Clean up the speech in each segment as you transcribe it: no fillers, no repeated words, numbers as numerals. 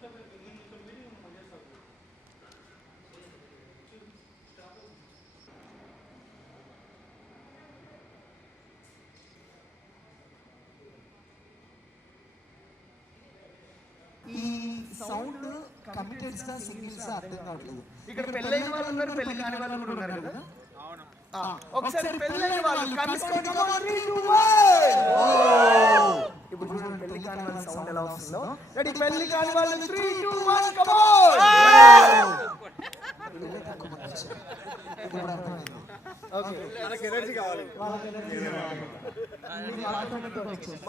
ఈ సౌండ్ కమిటెడ్స్ గా సింగిల్స్ అర్థం కావట్లేదు. ఇక్కడ పెళ్ళైన వాళ్ళు ఉన్నారు, పెళ్లి కాని వాళ్ళు కూడా ఉన్నారు కదా. ఒకసారి పెళ్ళైన వాళ్ళు ఇప్పుడు చూడండి పెళ్లి కాని వాళ్ళ సౌండ్ ఎలా వస్తుందో. రెడీ, పెళ్లి కాని వాళ్ళు 3 2 1 కమ్ ఆన్. ఇప్పుడు అర్థమైంది. ఓకే, మనకి ఎనర్జీ కావాలి. వాళ్ళకి ఎనర్జీ కావాలి. మీరు ఆటోమేటిక్ వచ్చేది.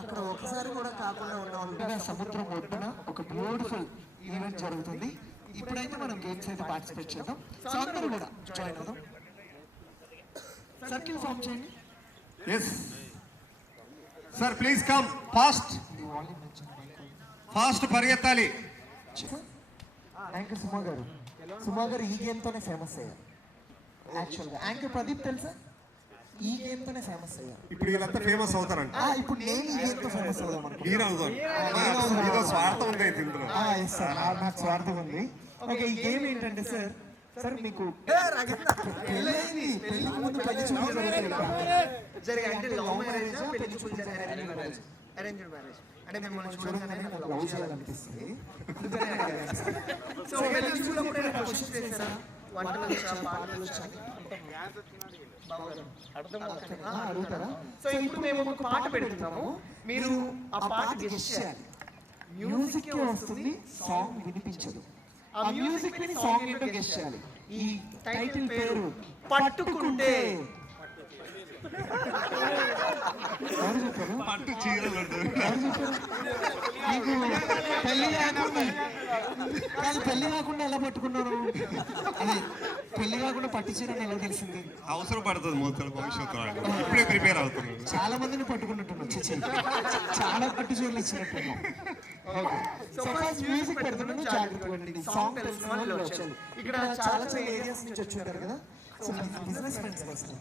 అక్కడ ఒకసారి కూడా కాకుండా ఉన్న సముద్రం ఒడ్డున ఒక బ్యూటిఫుల్ ఈవెంట్ జరుగుతుంది. ఇప్పుడైతే మనం గేమ్స్ అయితే పార్టిసిపేట్ చేద్దాం. సో అందరూ కూడా జాయిన్ అవుదాం. సర్కిల్ ఫామ్ చేయండి. Yes sir, please come fast. Fast పరిగెత్తాలి. యాంకర్ సుమా గారు ఈ గేమ్తోనే ఫేమస్ అయ్యారు. యాక్చువల్గా యాంకర్ ప్రదీప్ తెలుసా, ఈ గేమ్ తోనే ఫేమస్ అయ్యారు. ఇప్పుడు వీళ్ళంతా ఫేమస్ అవుతారంట. ఇప్పుడు నేను ఈ గేమ్ తో ఫేమస్ అవుదాం అనుకుంటున్నాను. స్వార్థం ఉంది ఇందులో. నాకు స్వార్థం ఉంది. ఓకే, ఈ గేమ్ ఏంటంటే సార్ మీకు పెళ్లికి ముందు పెళ్లి చూపులు జరిగాయి. అంటే లవ్ మ్యారేజ్, పెళ్లి చూపులు జరిగాయి. అరేంజ్డ్ మ్యారేజ్ అంటే మిమ్మల్ని చూడగానే నాకు లవ్ చేయాలనిపిస్తుంది. సో పెళ్లి చూపులప్పుడు నేను క్వశ్చన్స్ చేశారా, వంటలు వచ్చా, పాటలు వచ్చా అడుగుతారా? సో ఇప్పుడు మేము ఒక పాట పెడుతున్నాము, మీరు ఆ పాట గెస్ చేయాలి. మ్యూజిక్ వస్తుంది, సాంగ్ వినిపించదు. ఆ మ్యూజిక్ ని సాంగ్ ఏంటో గెస్ చేయాలి. ఈ టైటిల్ పేరు పట్టుకుంటే. పట్టు చీరలు మీకు పెళ్లి కాకుండా ఎలా పట్టుకున్నారు? అదే పెళ్లి కాకుండా పట్టు చీరని ఎలా తెలిసింది? అవసరం పడుతుంది మొత్తం భవిష్యత్తు. ఇప్పుడే ప్రిపేర్ అవుతున్నాను. చాలా మందిని పట్టుకున్నట్టున్నాం. చాలా పట్టు చీరలు ఇచ్చినట్టున్నాం. మ్యూజిక్ పెడుతున్నాను, జాగ్రత్త. సాంగ్ తెలిసిన వాళ్ళు వచ్చారు. ఇక్కడ చాలా చాలా ఏరియాస్ నుంచి వచ్చారు కదా. సో బిజినెస్ ఫ్రెండ్స్ వస్తారు.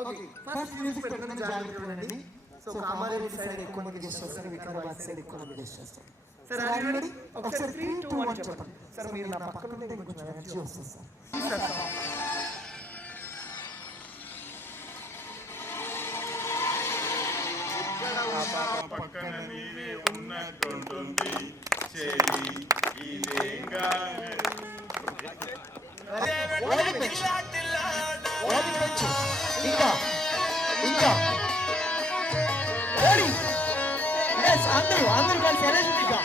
ఓకే, ఫస్ట్ మ్యూజిక్ పెడుతున్నాను, జాగ్రత్త. సో కామారెడ్డి సైడ్ ఎక్కువ మంది గెస్ట్ చేస్తారు, వికారాబాద్ సైడ్ ఎక్కువ మంది గెస్ట్ చేస్తారు. సార్ ఆల్రెడీ ఒకసారి 3 2 1 చెప్పండి. సార్ మీరు నా పక్కన ఉంటే కొంచెం ఎనర్జీ వస్తుంది సార్. పక్కన నీవే ఉన్నట్టుంటుంది చెలి ఇదేంగా ఇంకా అందరూ కలిసి ఎనర్జీగా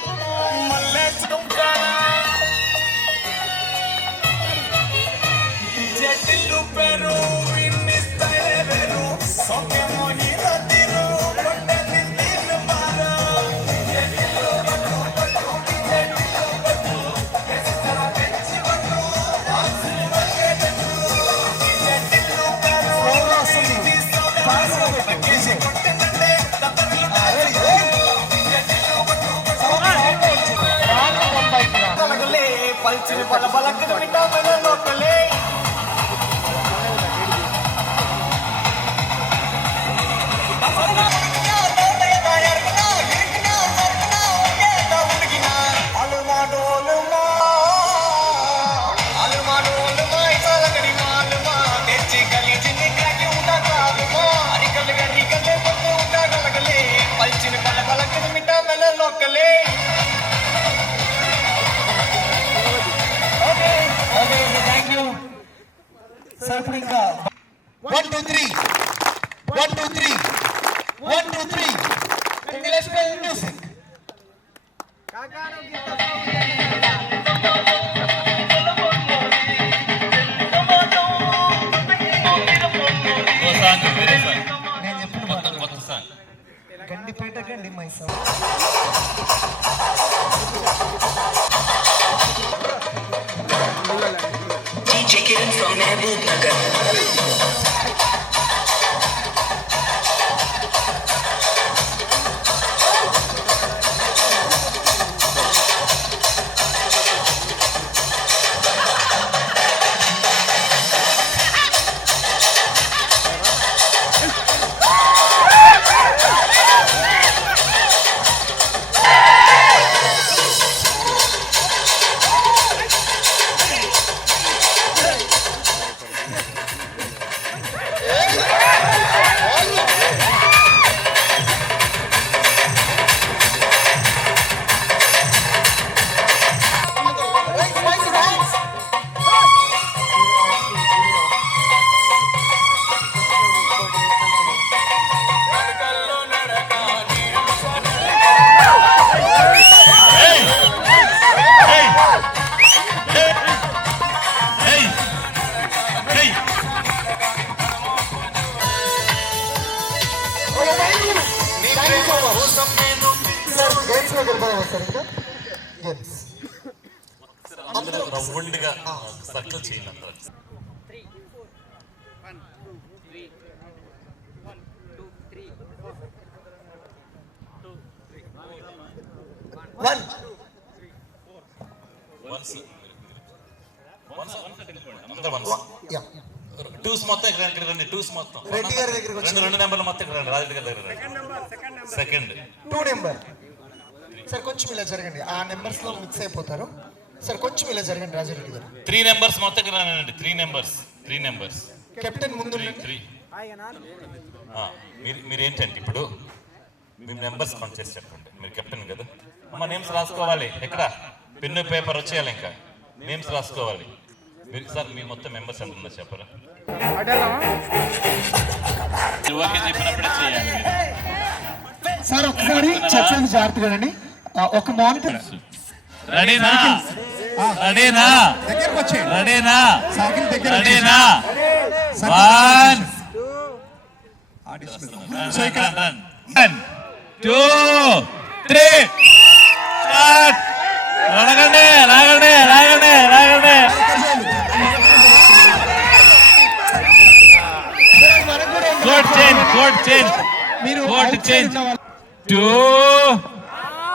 బల బల లోకలే ఇంకా 1 2 3 1 2 3 1 2 3 Let's play music. Gandipet Gandi Mysore DJ Kiran from Mehboob Nagar. సరిగ్గా ఎస్ అందరూ రౌండ్గా సర్కిల్ చేయండి అందరూ. వన్ టూస్ మొత్తం ఇక్కడ రండి. టూస్ మొత్తం రెడ్డి గారి దగ్గరికి వచ్చి రెండు నెంబర్లు మొత్తం ఇక్కడ రండి. రాజరెడ్డి గారి దగ్గర రండి. Second 2 number. సార్ కొంచెం ఇలా జరగండి, ఆ నెంబర్స్ లో మిక్స్ అయిపోతారు. సార్ కొంచెం ఇలా జరగండి రాజారెడ్డి గారు. 3 నెంబర్స్ మొత్తం ఇక్కడ రండి. 3 నెంబర్స్ కెప్టెన్ ముందు 3. మీరేంటంటే ఇప్పుడు మీ నెంబర్స్ పనిచేసి చెప్పండి. మీరు కెప్టెన్ కదా అమ్మ. నేమ్స్ రాసుకోవాలి. ఎక్కడ పెన్ను పేపర్ వచ్చేయాలి. ఇంకా నేమ్స్ రాసుకోవాలి. మీరు సార్ మీ మొత్తం మెంబర్స్ ఎంత ఉందో చెప్పరా? ఓకే చెప్పినప్పుడే చేయాలి. సార్ ఒకసారి చెప్పండి జాగ్రత్తగా అండి. ఒక మానిటర్ రెడీనా? దగ్గరకు వచ్చేయండి. రెడీనా? 1 2 3 స్టార్ట్. లాగండి. Code change. మీరు 2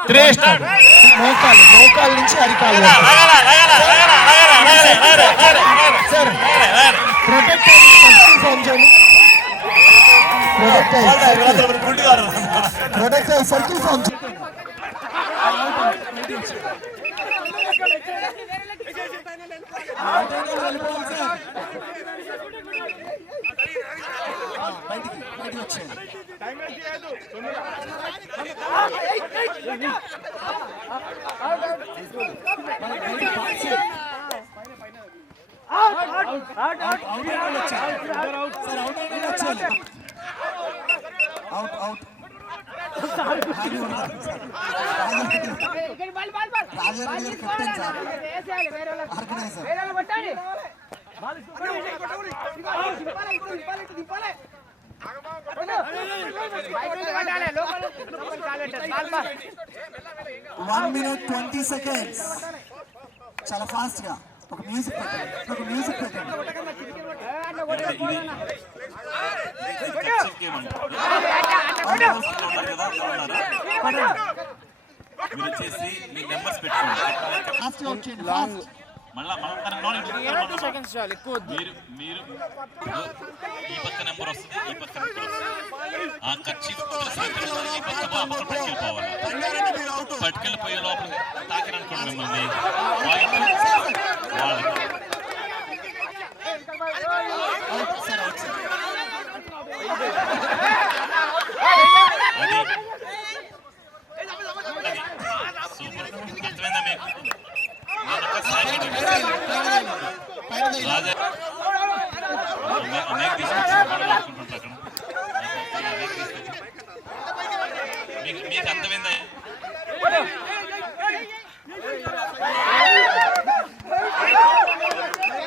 3 స్టార్ట్. మోకాల నుంచి అరికాలు. సార్ ప్రొటెక్ట్ ఫామ్ చేయండి. ప్రొటెక్ట్ సర్కిల్ ఫామ్ చేయండి. బయటికి వచ్చేయండి. అవుట్. One minute 20 seconds. చాలా ఫాస్ట్ గా ఒక మ్యూజిక్ పెట్టండి. మీరు వచ్చేసి మీ నెంబర్స్ పెట్టుకోండి. మీరు ఈ పక్క నెంబర్ వస్తుంది, ఈ పక్క నెంబర్ వస్తుంది. ఆ ఖర్చు ఈ పక్క పట్టుకెళ్ళిపోవాలి. పట్టుకెళ్ళిపోయే లోపల తాకిననుకోండి మిమ్మల్ని సూపర్. అర్థమైందా మీకు? మీకు అర్థమైందా?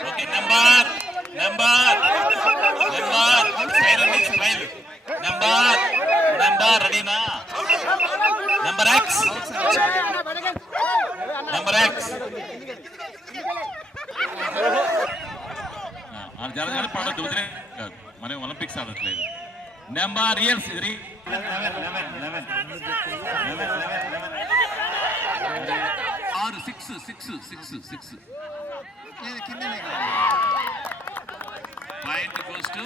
ఓకే. నెంబర్ రెడీనా? నెంబర్ ఎక్స్ జరగాలి పడద్దు. వదిలే కాదు, మరి ఒలింపిక్స్ ఆడట్లేదు. Number years 6 point goes to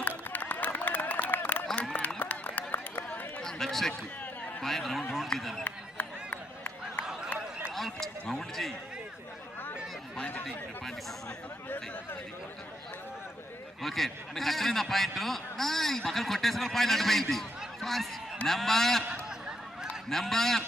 Rakshak. Point round చేద్దాం. రౌండ్ చేయి. Point okay. మీకు అర్థమైంది ఆ పాయింట్? పక్కన కొట్టేసిన పాయింట్ అడిపోయింది. నెంబర్ 9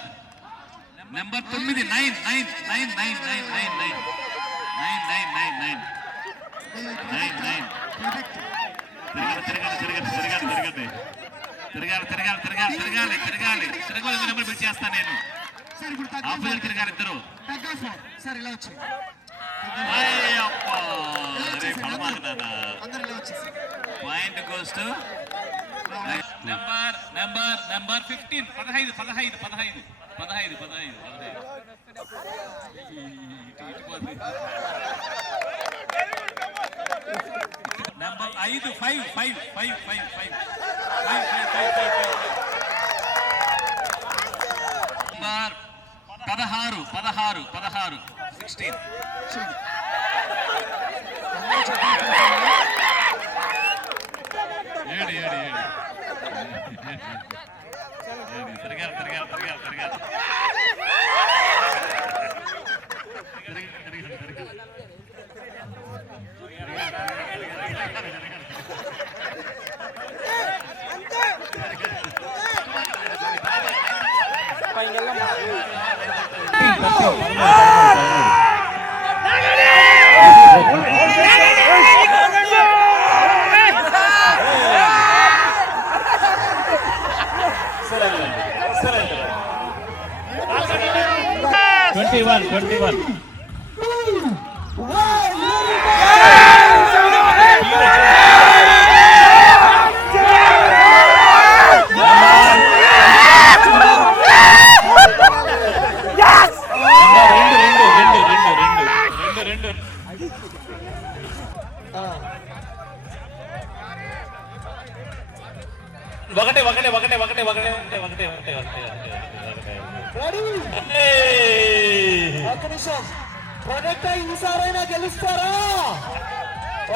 తిరగాలి. నెంబర్ పెట్టి చేస్తాను నేను. ఆపోజిట్ తిరగాలి ఇద్దరు. సార్ ఇలా వచ్చి point goes to number 15 number 5 16 21 ఒక్క నిమిషం ప్రొడక్ట్ ఈసారైనా గెలుస్తారా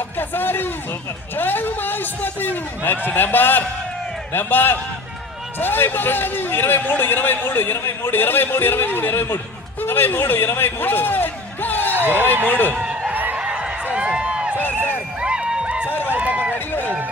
ఒక్కసారి జై మహేష్మతి నెక్స్ట్ నెంబర్ 23 సార్ వాళ్ళ పాప రెడీ లేదు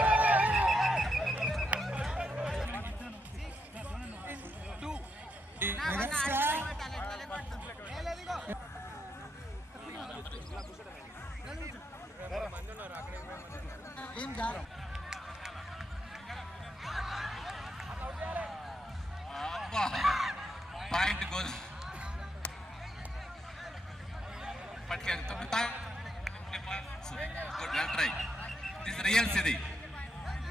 point goal good try this reels ఇది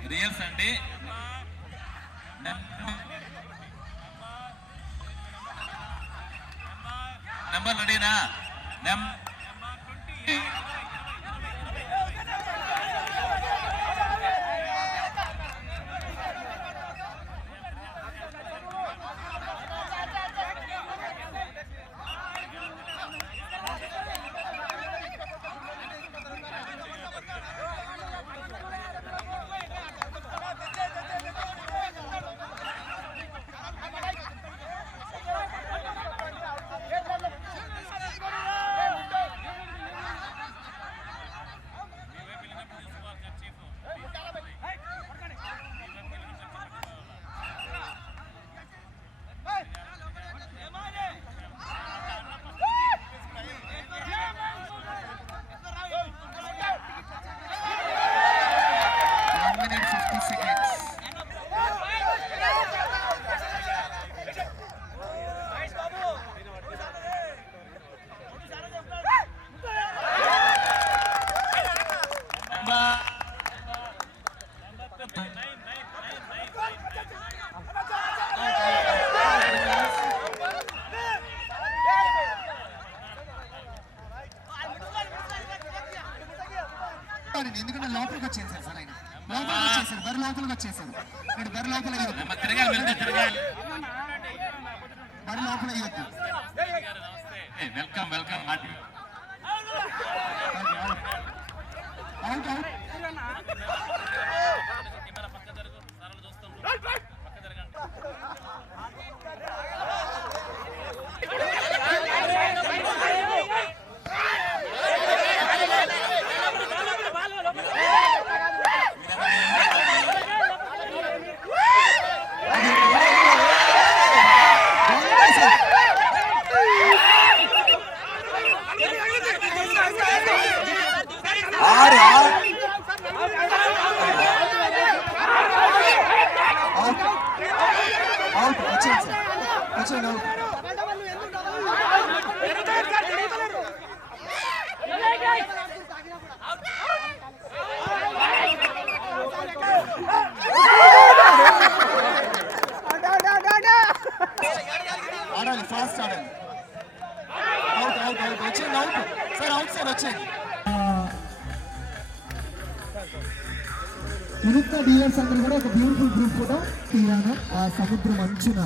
రియల్స్ అండి నెంబర్ రెడీనా ఎందుకంటే లోపలికి వచ్చేసారు సార్ ఆయన లోపలికి వచ్చేసారు బరి లోపల బరి లోపల వెల్కమ్ అవుట్ Out! ఆడాలి, ఫాస్ట్ ఆడాలి. అవుట్ అవుట్ అవుట్ వచ్చేయండి, అవుట్ సార్, అవుట్ సార్ వచ్చేయండి. మిగతా డీలర్స్ అందరూ కూడా ఒక బ్యూటిఫుల్ గ్రూప్ ఫోటో తీయాలి. ఆ సముద్రం అంచున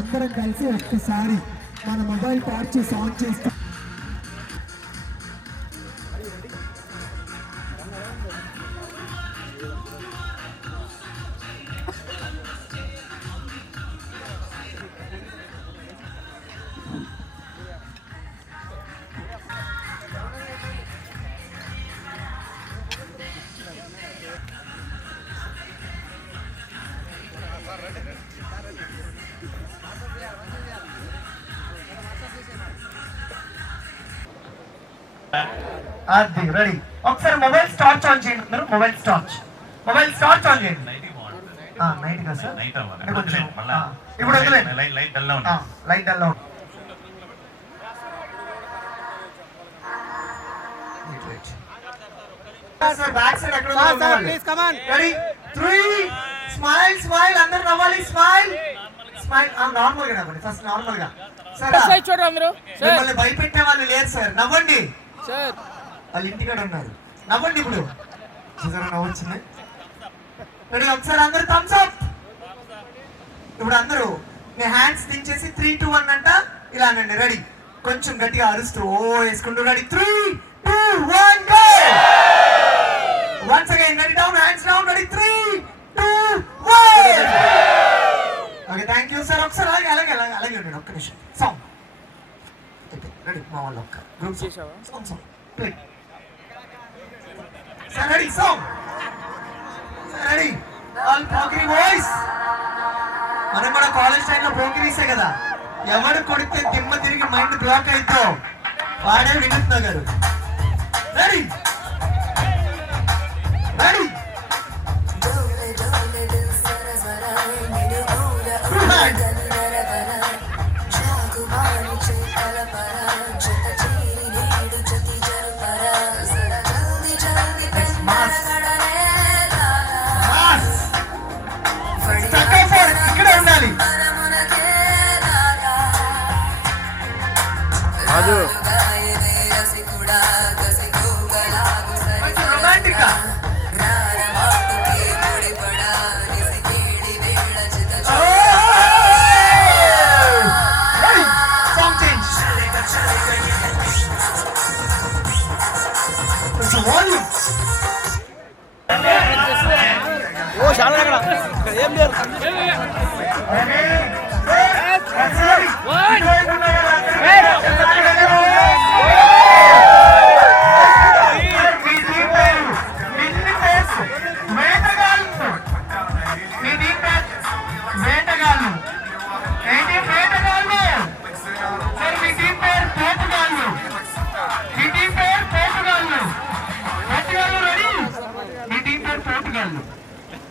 అందరం కలిసి ఒక్కసారి మన మొబైల్ టార్చ్ చేసి ఆన్ చేస్తాం. అది రెడీ. ఒకసారి మొబైల్ స్టార్ట్ ఆన్ చేయండి అందరూ. మొబైల్ స్టార్ట్ ఆన్ చేయండి. నైట్ కదా సార్, ఇప్పుడు వదిలేండి. Light dull out. Back side ఎక్కడ ఉన్నారు? Please come on. Ready 3 smile అందరూ నవ్వాలి. స్మైల్ నార్మల్ గా నవ్వండి. ఫస్ట్ నార్మల్ గా. సార్ చూడండి అందరూ. మిమ్మల్ని భయపెట్టే వాళ్ళు లేరు సార్, నవ్వండి సార్. వాళ్ళు ఇంటికాడ ఉన్నారు, నవ్వండి. ఇప్పుడు చూసారా నవ్వొచ్చింది. రెడీ ఒకసారి అందరూ థమ్స్ అప్. ఇప్పుడు అందరూ మీ హ్యాండ్స్ దించేసి 3, 2, 1 అంట ఇలా అనండి. రెడీ కొంచెం గట్టిగా అరుస్తూ ఓ వేసుకుంటూ. Ready 3, 2, 1 go. Once again ready, down hands down. Ready 3, 2, 1. Okay thank you sir. ఒకసారి అలాగే ఉండండి, ఒక్క నిమిషం. Song ready. మా వాళ్ళు ఒక్క group song play. Sir ready song. Sir ready all Pokiri boys. మనం కూడా కాలేజ్ టైంలో పోకిరీసే కదా. ఎవడు కొడితే దిమ్మ తిరిగి మైండ్ బ్లాక్ అయితో వాడే వినూత్ నగర్. రెడీ రెడీ ఇక్కడే ఉండాలి. Romantic song change. ఓ చాలా ఇక్కడ ఏం లేదు.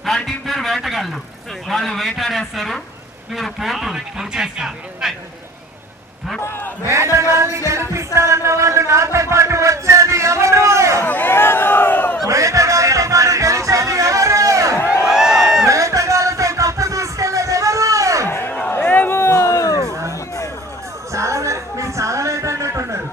వాళ్ళ టీం పేరు వేటగాళ్ళు. వాళ్ళు వేటాడేస్తారు, మీరు పోటు పొడిచేస్తారు. వేటగాళ్ళని గెలిపిస్తారన్న వాళ్ళు నాతో పాటు వచ్చేది ఎవరు? వేటగాళ్ళతో పాటు గెలిచేది ఎవరు? వేటగాళ్ళతో కప్పు తీసుకెళ్లేది ఎవరు? మీరు చాలా లేట్ అన్నట్టున్నారు.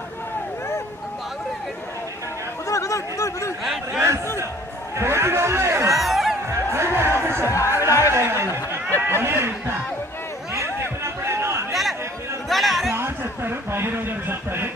చెప్తారు బాబురావు గారు చెప్తారు.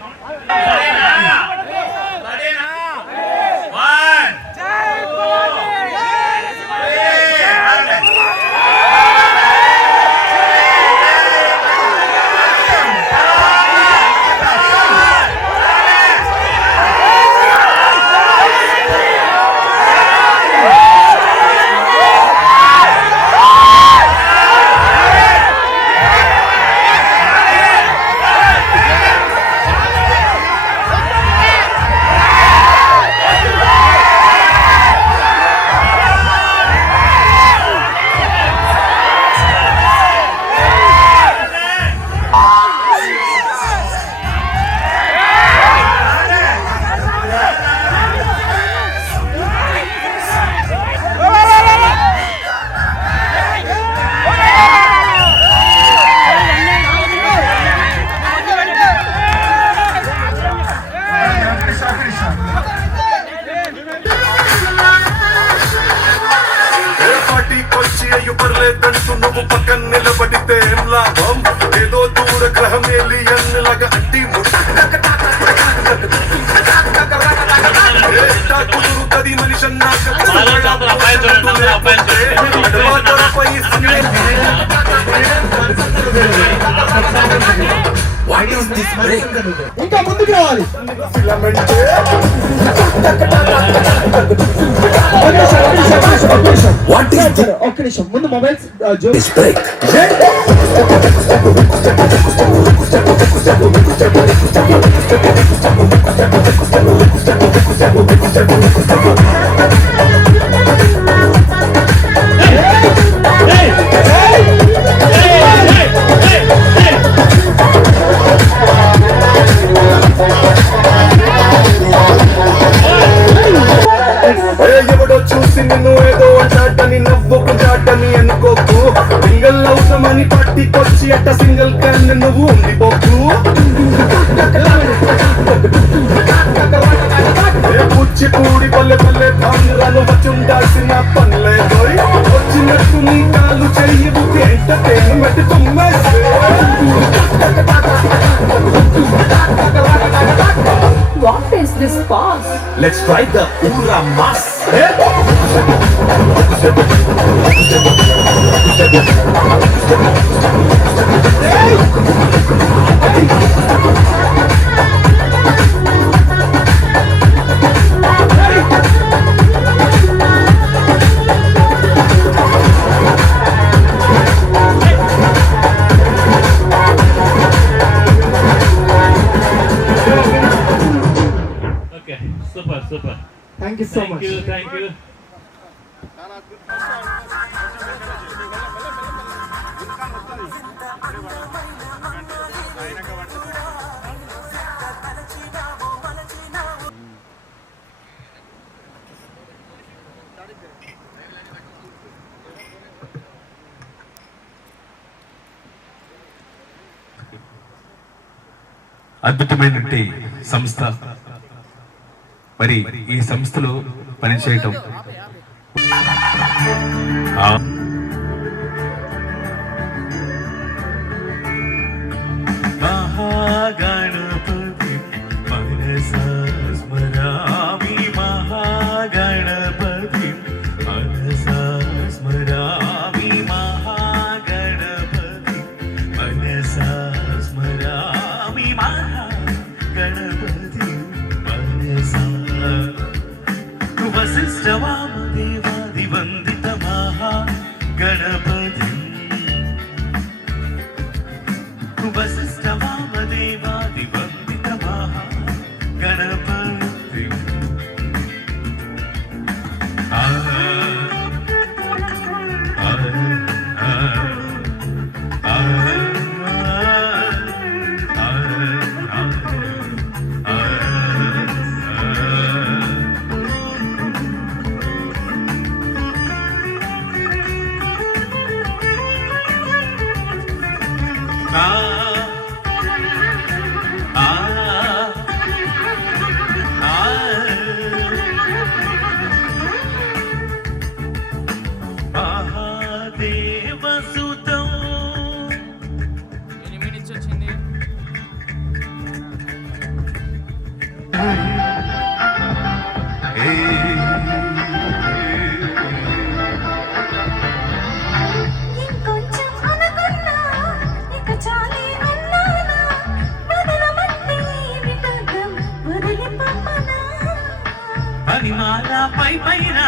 ఇంకా ముందుకు రావాలి. ఒక్క నిమిషం ముందు మొబైల్స్ ఎవడో చూసి నిన్ను ఏదో చాటని నవ్వుకు చాటని అనుకోకు. సింగల్ అవసరమని పట్టికొచ్చి అట్ట సింగిల్ క్యాన్ నువ్వు ఉండిపోకు. కూచిపూడి పల్లె పల్లె తాండ్రాలు వచ్చుండాల్సిన పనులే పోయి వచ్చినట్టు నీ కాలు చెయ్యవు entertainment తుమ్మేస్తే. What is this pass? Let's try the Ura Mas. Super. Thank you so much. Thank you. అద్భుతమైనటువంటి సంస్థ. మరి ఈ సంస్థలో పనిచేయటం మహాగణపతి మనసా స్మరామి. మహాగణపతి మనసా స్మరామి. మహాగణపతి మనసా స్మరామి. మహాగణపతి మనసా. వశిష్ఠ వామదేవాది వందిత మహాగణపతి. వశిష్ఠ వామదేవాది వందిత మహాగణపతి. పై పైన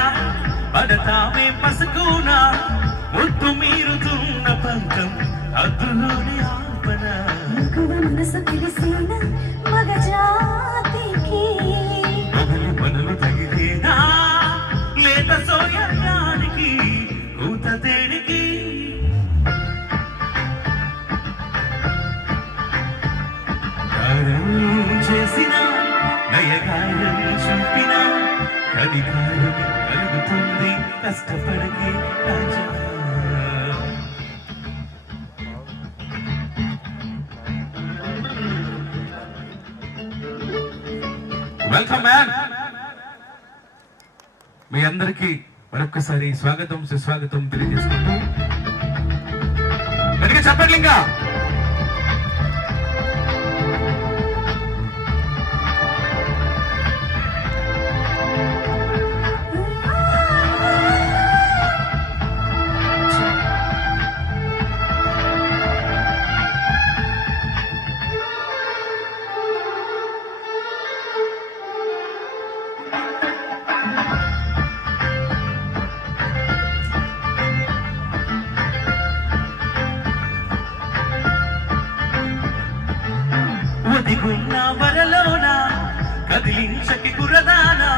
పడతావే పసుకునా. ముద్దు మీరుతున్న పంతం అద్దులోని ఆపన. మనసు తెలిసిన మగజాతికి మనలు తగిలేనా లేత సోయానికి కూత దేనికి. చేసిన నయగారం చూపిన అధికారం కలుగుతుంది కష్టపడికి రాజా. Welcome man. మీ అందరికీ మరొక్కసారి స్వాగతం సుస్వాగతం తెలియజేసుకుంటూ వెనక చెప్పండి ఇంకా. ఉన్న వరలోన కదిలించకి కురదానా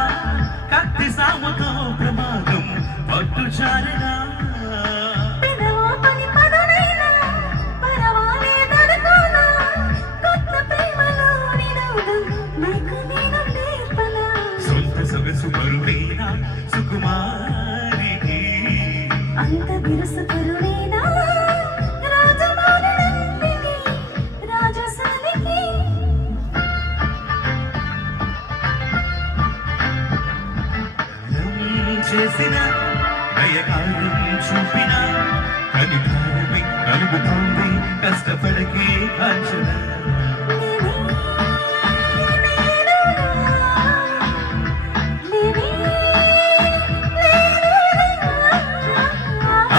కత్తి సాముతో ప్రమాదం పట్టు చారనా సొంత సొగసు మరువైనా సుకుమారికి అంత బిరుసు కరువేనా రాజమానుడంటిని రాజసానికి చేసిన భయకారం చూపిన కనికారమే కలుగుతోంది కష్టపడకే కాంచన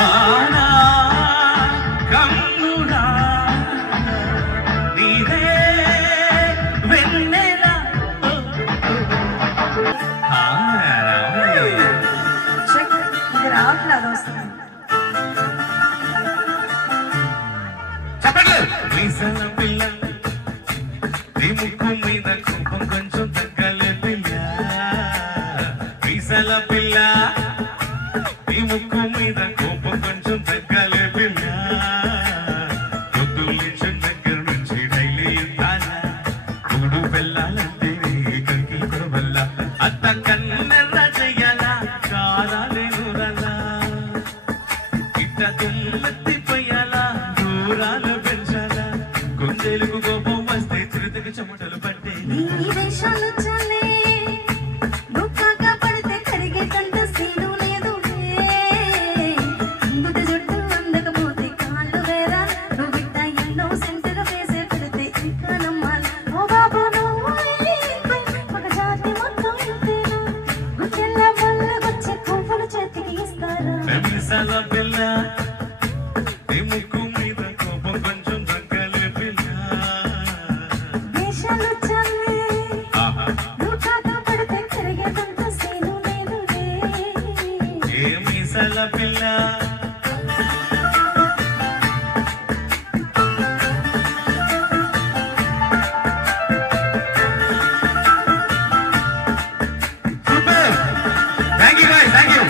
ఆనా కన్నులా నీదే వెన్నెల రావట్లేదు వస్తుంది చెప్పండి మీసల పిల్ల నీ ముక్కు మీద కోపం కొంచెం తగ్గలే పిల్ల మీసల పిల్ల నీ ముక్కు మీద కోపం కొంచెం తగ్గలే పిల్ల పొద్దున్న దగ్గర నుంచి డైలీ తానా మూడు వెళ్ళాలంటే కంకి కొడవల్ల అత్త కన్నెర్ర చెయ్యాల కారాలేను రలా ఇట్ట తుమ్మెత్తిపోయాల దూరాలు పెంచాలా కొంచెలుగు కోపం వస్తే చిరుతకి చెమటలు పట్టే నీ వేషాలు చల్లే దుఃఖంగా పడితే కరిగేటంత సీను లేదు ముందు జుట్టు అందకపోతే కాళ్ళు వేరా నువ్వు బిడ్డ ఎన్నో సెంటగా వేసే పెడితే ఇంకా నమ్మాలి ఓ బాబు నువ్వు ఒక జాతి మొత్తం ఇంతేనా గుండెల్ల వల్లగొచ్చే పువ్వులు చేతికి ఇస్తారా మీసాల పిల్ల నీ ముక్కు మీద కోపం కొంచెం తగ్గలే పిల్ల వేషాలు చల్లే ఆహా దుఃఖంగా పడితే కరిగేటంత సీను లేదు ఏ మీసాల పిల్ల super thank you guys thank you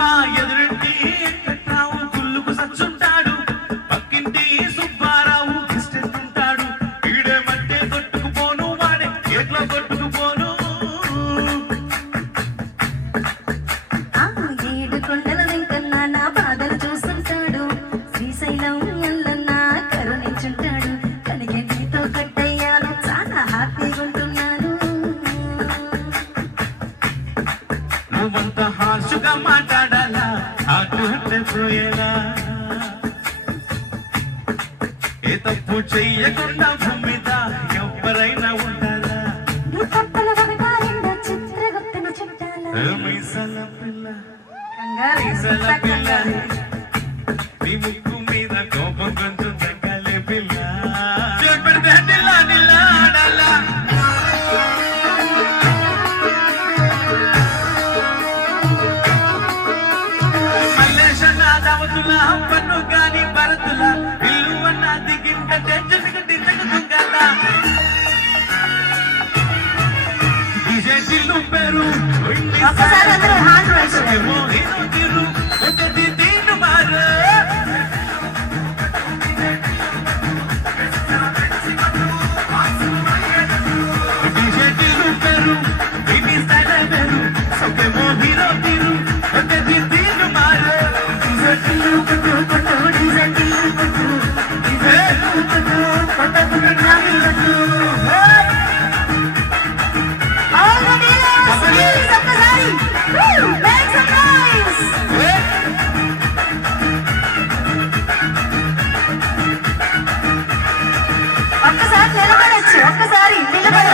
ఆ ఎదురింటి వెంకట్రావు గుళ్ళుకు సచ్చుంటాడు పక్కింటి సుబ్బారావు కిష్టెత్తుంటాడు ఈడే మట్టే కొట్టుకుపోను వాడే ఎట్లా కొట్టుకుపోను ఏడు కొండల వెంకన్న నా బాధలు చూస్తుంటాడు శ్రీశైలం ఎల్లన్న కరుణించుంటాడు కనిగే నీతో కట్టయ్యాను చాలా హ్యాపీగా ఉంటున్నాను నువ్వంత హార్షుగా మాట్లాడాలా అటు అంటే పోయేలా ఏ తప్పు చెయ్యకుండా భూమి మీద ఎవరైనా ఉండాలా నీ తప్పుల వెనకాలింద చిత్రగుప్తున చుట్టాల మీసాల పిల్ల కంగారు మీసాల పిల్ల కంగారు నీ ముక్కు మీద కోపం కొంచెం తగ్గలే పిల్ల చూపెడితే నిల్లా నిల్లా ఆడాలా మల్లేశన్న దావతుల పన్ను గాని భరతుల ఇల్లు అన్న దిగింట టెన్షన్ దిగుతుంగల డీజే టిల్లు పేరు ఒక్కసారి అందరూ హ్యాండ్ రైజ్ చేయండి. ఏమో హీరో తీరు కొట్టది తీను మారు డీజే టిల్లు పేరు ఇది స్టైల్ పేరు సొకేమో హీరో తీరు కొట్టది తీను మారు డీజే టిల్లు కొట్టు కొట్టు డీజే టిల్లు కొట్టు డీజే టిల్లు కొట్టు కొట్టదు నాని కొట్టు All the dealers, please, ఒక్కసారి. Woo! Make some noise. ఒక్కసారి నిలబడొచ్చు ఒక్కసారి నిలబడ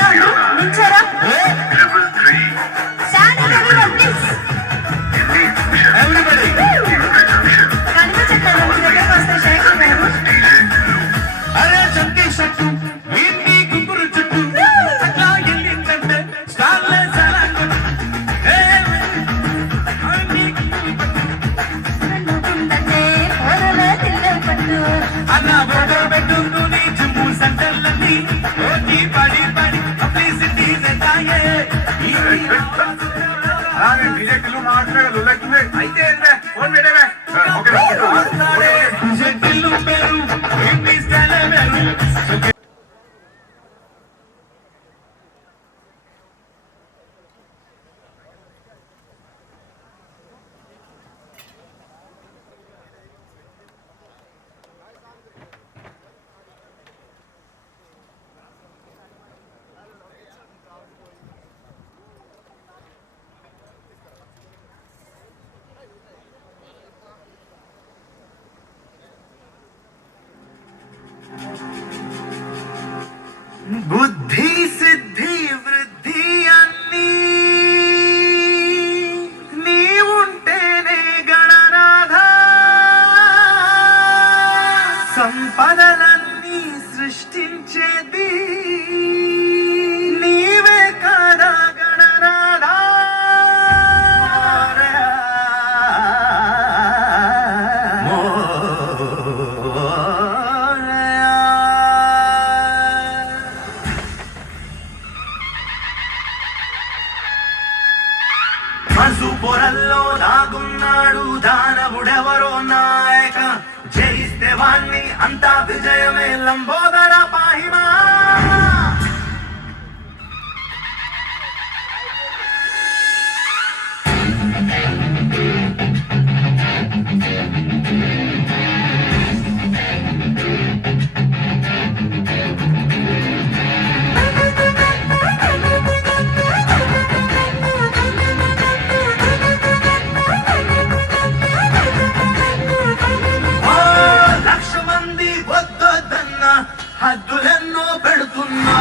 బుద్ధి సిద్ధి వృద్ధి అన్నీ నీవుంటేనే గణనాథ సంపదలన్నీ సృష్టించేది నీవే కాదా గణనాథ మనసు పొరల్లో దాగున్నాడు దానవుడెవరో నాయక జయిస్తే వాణ్ణి అంతా విజయమే లంబోదర పాహిమా హద్దులెన్నో పెడుతున్నా